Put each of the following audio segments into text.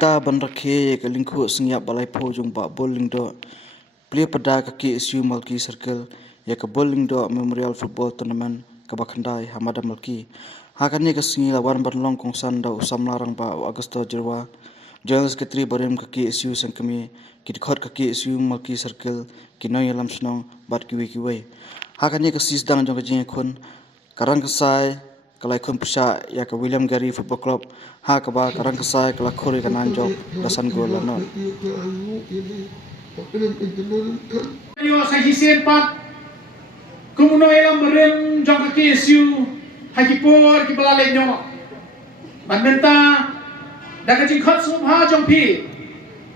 Banminta ban rakhe ka lingkhu singya balai pho jong ba bowling do play pada ka ki SU Malki Circle ya ka bowling do Memorial Football Tournament ka bakhandai hamada Malki hakani ka singi la wan ban long kong san da usam larang ba Augusto Jirwa General Secretary Barem ka ki SU sangkami ki khot ka ki SU Malki Circle ki no yalam snong bat ki wiki wei hakani ka sis dang jong ka jing khun karang ka sai kalai khun pusha ya ka William Gary Football Club ha ka ba karang ka sai kala khori ka nan jok dasan gol la non Yo sa hisen pat kumuno elam berem jong ka KSU hakipor ki balale nyo badminta daga jing khot sum ha jong pi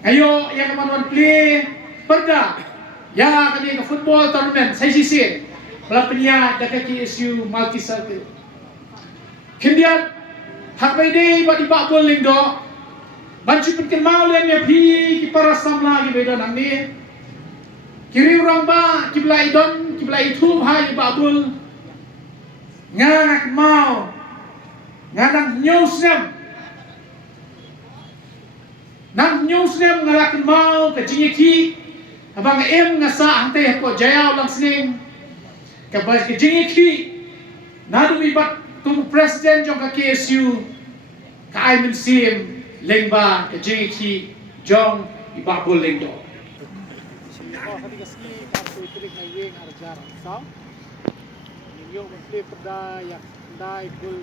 ayo ya ka manwan play perda ya ka ni ka football tournament sa hisen bala penya daga KSU multi circle kindiat hak bai dei ba di ba bowling do banci penken mau len ya pi ki para samla ki bedo nang ni kiri orang ba kiblai don kiblai thum hai babul ngak mau nganak nyusem nang nyusem ngarak mau ke jingiki abang em ngasa ante ko jaya lang sning ke bas ke jingiki nadu ibat tum presiden jong ka KSU ka ai min sim lengba ke jingiki jong ibabul lengdo. Ketika ski kartu trik na yeng arjar sam ninyo play pada yang dai gol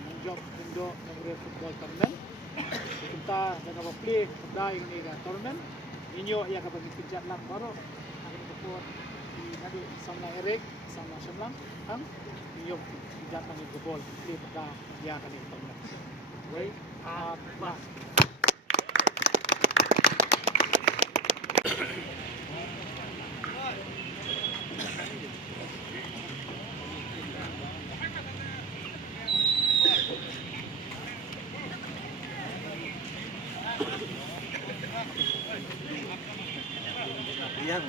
ninjok indo Memorial Football Tournament kita dengan play pada yang ni tournament ninyo yang akan berpijat lang baru akan berpot di nadu sama Eric sama Syamlang ang ninyo pijat lang yung gol play pada yang akan tournament wait mas Iya,